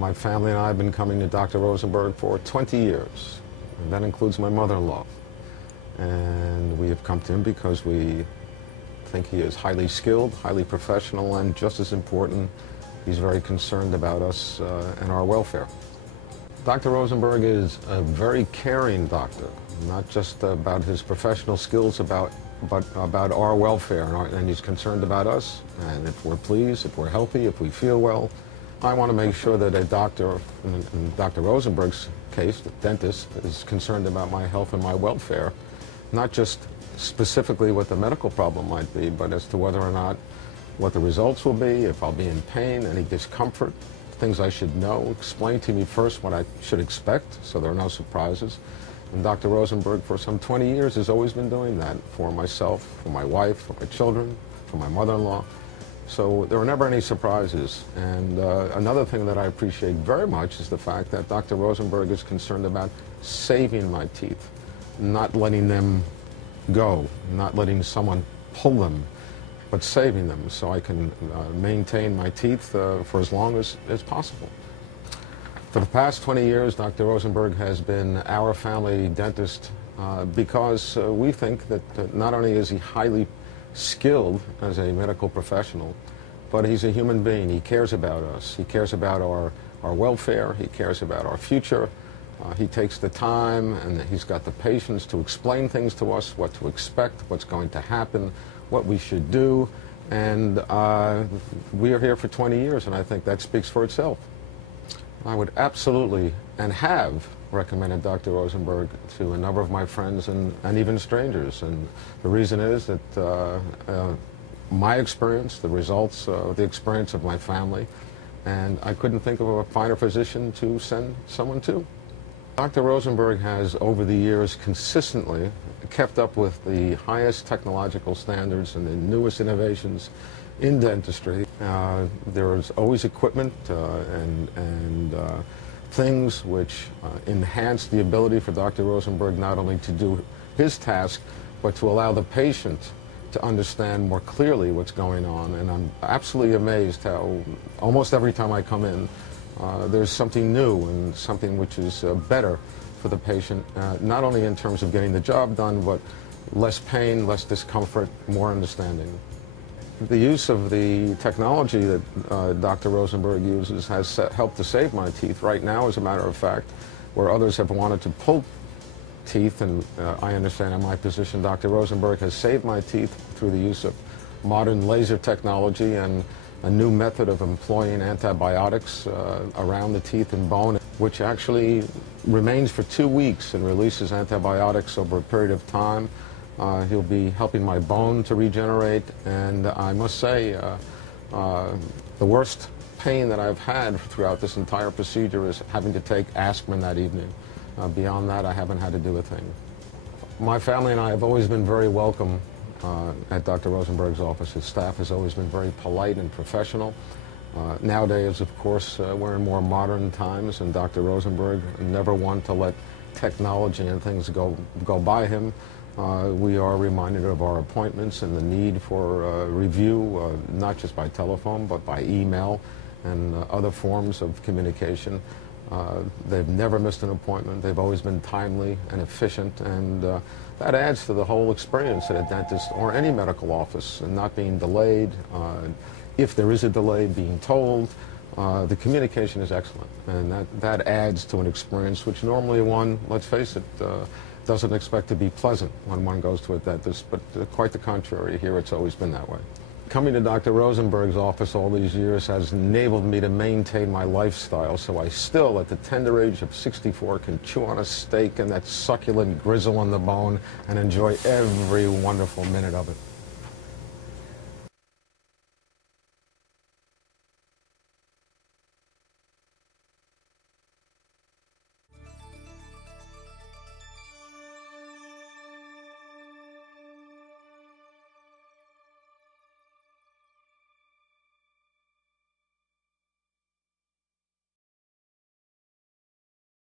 My family and I have been coming to Dr. Rosenberg for 20 years, and that includes my mother-in-law. And we have come to him because we think he is highly skilled, highly professional, and just as important, he's very concerned about us and our welfare. Dr. Rosenberg is a very caring doctor, not just about his professional skills, but about our welfare, and he's concerned about us, and if we're pleased, if we're healthy, if we feel well. I want to make sure that a doctor, in Dr. Rosenberg's case, the dentist, is concerned about my health and my welfare, not just specifically what the medical problem might be, but as to whether or not what the results will be, if I'll be in pain, any discomfort, things I should know. Explain to me first what I should expect so there are no surprises. And Dr. Rosenberg, for some 20 years, has always been doing that for myself, for my wife, for my children, for my mother-in-law. So there are never any surprises. And another thing that I appreciate very much is the fact that Dr. Rosenberg is concerned about saving my teeth, not letting them go, not letting someone pull them, but saving them so I can maintain my teeth for as long as possible. For the past 20 years, Dr. Rosenberg has been our family dentist because we think that not only is he highly skilled as a medical professional, but he's a human being. He cares about us. He cares about our welfare. He cares about our future. He takes the time and he's got the patience to explain things to us, what to expect, what's going to happen, what we should do. And we are here for 20 years, and I think that speaks for itself. I would absolutely, and have, recommended Dr. Rosenberg to a number of my friends and even strangers. And the reason is that my experience, the results of the experience of my family, and I couldn't think of a finer physician to send someone to. Dr. Rosenberg has, over the years, consistently kept up with the highest technological standards and the newest innovations in dentistry. There is always equipment and things which enhance the ability for Dr. Rosenberg not only to do his task, but to allow the patient to understand more clearly what's going on. And I'm absolutely amazed how almost every time I come in, there's something new and something which is better for the patient, not only in terms of getting the job done, but less pain, less discomfort, more understanding. The use of the technology that Dr. Rosenberg uses has helped to save my teeth. Right now, as a matter of fact, where others have wanted to pull teeth, and I understand in my position, Dr. Rosenberg has saved my teeth through the use of modern laser technology and a new method of employing antibiotics around the teeth and bone, which actually remains for 2 weeks and releases antibiotics over a period of time. He'll be helping my bone to regenerate, and I must say the worst pain that I've had throughout this entire procedure is having to take aspirin that evening. Beyond that, I haven't had to do a thing. My family and I have always been very welcome at Dr. Rosenberg's office. His staff has always been very polite and professional. Nowadays, of course, we're in more modern times, and Dr. Rosenberg never wanted to let technology and things go by him. We are reminded of our appointments and the need for review, not just by telephone, but by email and other forms of communication. They've never missed an appointment. They've always been timely and efficient, and that adds to the whole experience at a dentist or any medical office, and not being delayed. If there is a delay, being told. The communication is excellent, and that adds to an experience which normally one, let's face it, doesn't expect to be pleasant when one goes to a dentist, but quite the contrary. Here it's always been that way. Coming to Dr. Rosenberg's office all these years has enabled me to maintain my lifestyle, so I still, at the tender age of 64, can chew on a steak and that succulent gristle on the bone and enjoy every wonderful minute of it.